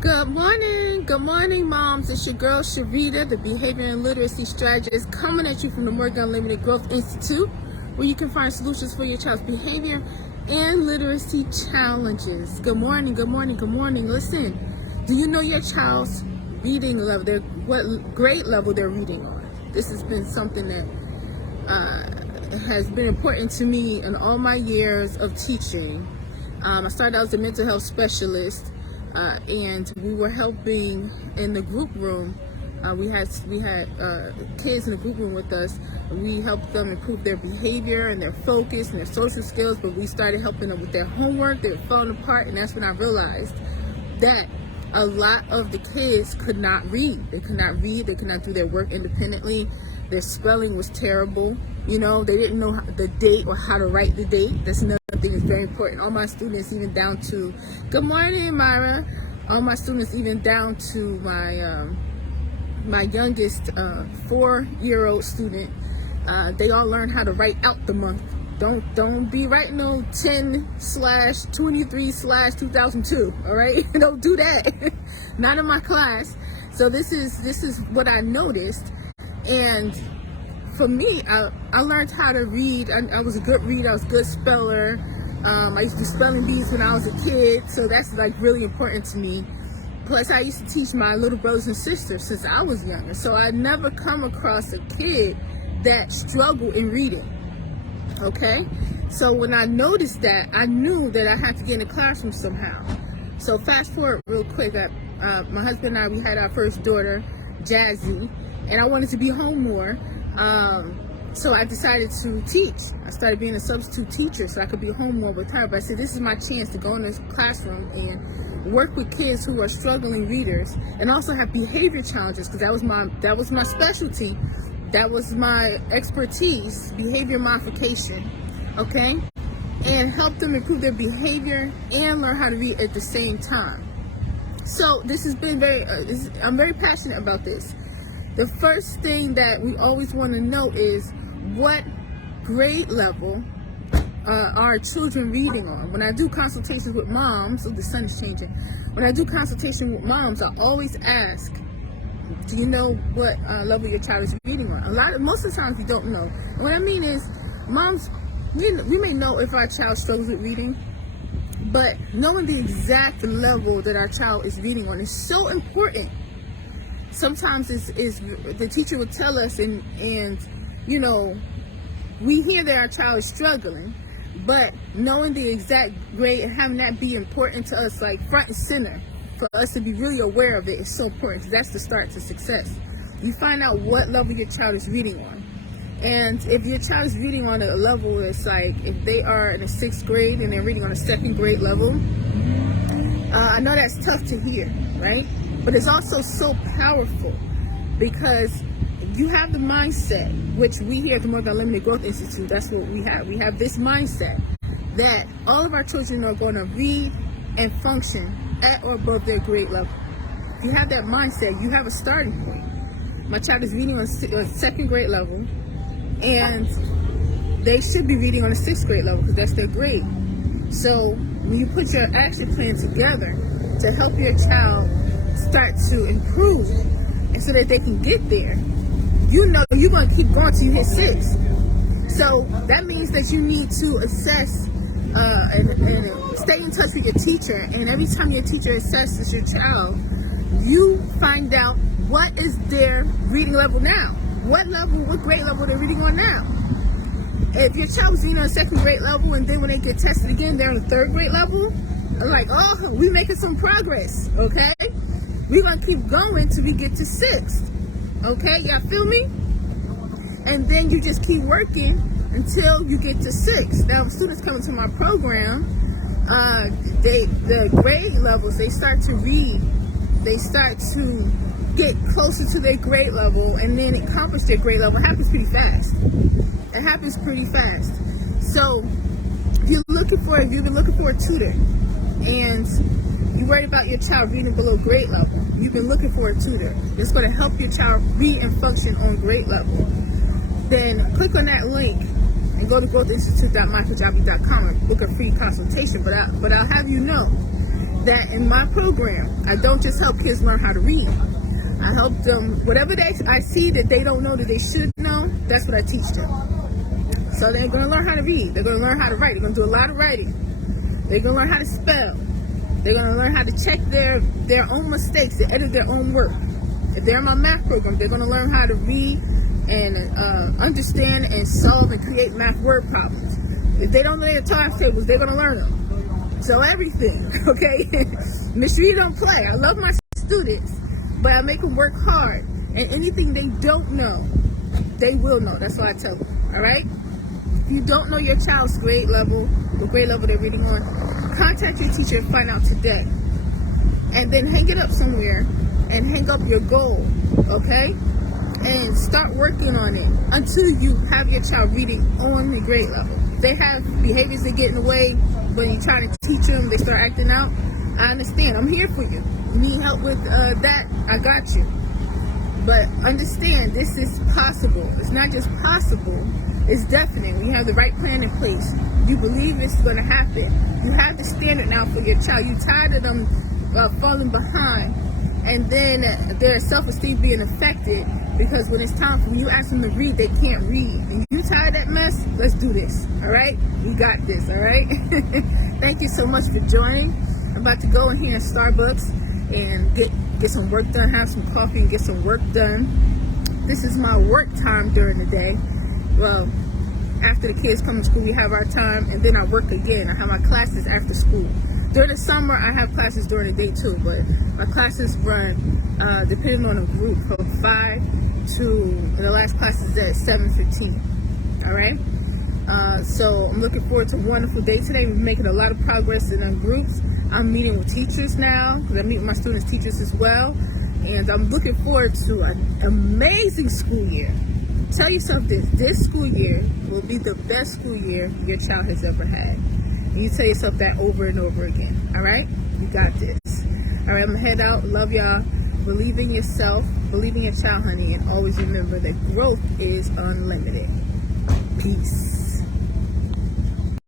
Good morning, moms. It's your girl Sharita, the Behavior and Literacy Strategist, coming at you from the Morgan Unlimited Growth Institute, where you can find solutions for your child's behavior and literacy challenges. Good morning. Listen, do you know your child's reading level? What grade level they're reading on? This has been something that has been important to me in all my years of teaching. I started out as a mental health specialist. And we were helping in the group room. We had kids in the group room with us. We helped them improve their behavior and their focus and their social skills, but we started helping them with their homework. They were falling apart, and that's when I realized that a lot of the kids could not read. They could not do their work independently. Their spelling was terrible. They didn't know the date or how to write the date. That's another thing that's very important. All my students, even down to, good morning, Myra. All my students, even down to my youngest 4-year-old student, they all learn how to write out the month. Don't be writing no 10/23/2002. All right, don't do that. Not in my class. So this is what I noticed, and for me, I learned how to read. I was a good reader. I was a good speller. I used to do spelling bees when I was a kid, so that's like really important to me. Plus, I used to teach my little brothers and sisters since I was younger, so I never come across a kid that struggled in reading. Okay, so when I noticed that, I knew that I had to get in the classroom somehow. So fast forward real quick. My husband and I, we had our first daughter, Jazzy, and I wanted to be home more. So I decided to teach. I started being a substitute teacher so I could be home more with her. But I said, this is my chance to go in this classroom and work with kids who are struggling readers and also have behavior challenges, because that was my specialty. That was my expertise, behavior modification. Okay? And help them improve their behavior and learn how to read at the same time. So this has been I'm very passionate about this. The first thing that we always want to know is what grade level are children reading on. When I do consultations with moms, the sun is changing. When I do consultation with moms, I always ask, do you know what level your child is reading on? Most of the times we don't know. And what I mean is, moms, we may know if our child struggles with reading, but knowing the exact level that our child is reading on is so important. Sometimes the teacher will tell us, and we hear that our child is struggling, but knowing the exact grade and having that be important to us, like front and center, for us to be really aware of it, is so important, because that's the start to success. You find out what level your child is reading on. And if your child is reading on a level that's like, if they are in the 6th grade and they're reading on a 2nd grade level, I know that's tough to hear, right? But it's also so powerful, because you have the mindset, which we here at the Morgan Unlimited Growth Institute, that's what we have. We have this mindset that all of our children are going to read and function at or above their grade level. If you have that mindset, you have a starting point. My child is reading on a 2nd grade level, and they should be reading on a 6th grade level, because that's their grade. So when you put your action plan together to help your child start to improve, and so that they can get there, you're going to keep going till you hit 6. So that means that you need to assess and stay in touch with your teacher. And every time your teacher assesses your child, you find out what is their reading level now. What grade level they're reading on now. If your child is reading on a 2nd grade level, and then when they get tested again, they're on a 3rd grade level, I'm like, oh, we're making some progress, okay? We're going to keep going till we get to 6th, okay? Y'all feel me? And then you just keep working until you get to 6th. Now, students coming to my program, the grade levels, they start to read, they start to get closer to their grade level, and then accomplish their grade level. It happens pretty fast. So if you've been looking for a tutor, and you're worried about your child reading below grade level, you've been looking for a tutor that's going to help your child read and function on grade level, then click on that link and go to growthinstitute.mykajabi.com and book a free consultation. But I'll have you know that in my program, I don't just help kids learn how to read. I help them, whatever I see that they don't know that they should know, that's what I teach them. So they're going to learn how to read. They're going to learn how to write. They're going to do a lot of writing. They're going to learn how to spell. They're going to learn how to check their own mistakes, to edit their own work. If they're in my math program, they're going to learn how to read and understand and solve and create math word problems. If they don't know their times tables, they're going to learn them. So everything, okay? Make sure you don't play. I love my students, but I make them work hard. And anything they don't know, they will know. That's why I tell them, all right? If you don't know your child's grade level, what grade level they're reading on, contact your teacher and find out today. And then hang it up somewhere and hang up your goal, okay? And start working on it until you have your child reading on the grade level. If they have behaviors that get in the way when you're trying to teach them, they start acting out, I understand. I'm here for you. You need help with that, I got you. But understand, this is possible. It's not just possible, it's definite. When you have the right plan in place, you believe it's going to happen. You have the standard now for your child. You're tired of them falling behind, and then their self-esteem being affected because when it's time for you ask them to read, they can't read. And you tired of that mess? Let's do this, all right? We got this, all right? Thank you so much for joining. I'm about to go in here in Starbucks and get some work done, have some coffee and get some work done. This is my work time during the day. Well, after the kids come to school, we have our time, and then I work again. I have my classes after school. During the summer, I have classes during the day too, but my classes run, depending on the group, from 5 to, the last class is at 7:15, all right? So I'm looking forward to a wonderful day today. We're making a lot of progress in our groups. I'm meeting with teachers now, because I meet with my students' teachers as well, and I'm looking forward to an amazing school year. Tell yourself this school year will be the best school year your child has ever had. And you tell yourself that over and over again, all right? You got this. All right, I'm gonna head out. Love y'all. Believe in yourself, believe in your child, honey, and always remember that growth is unlimited. Peace.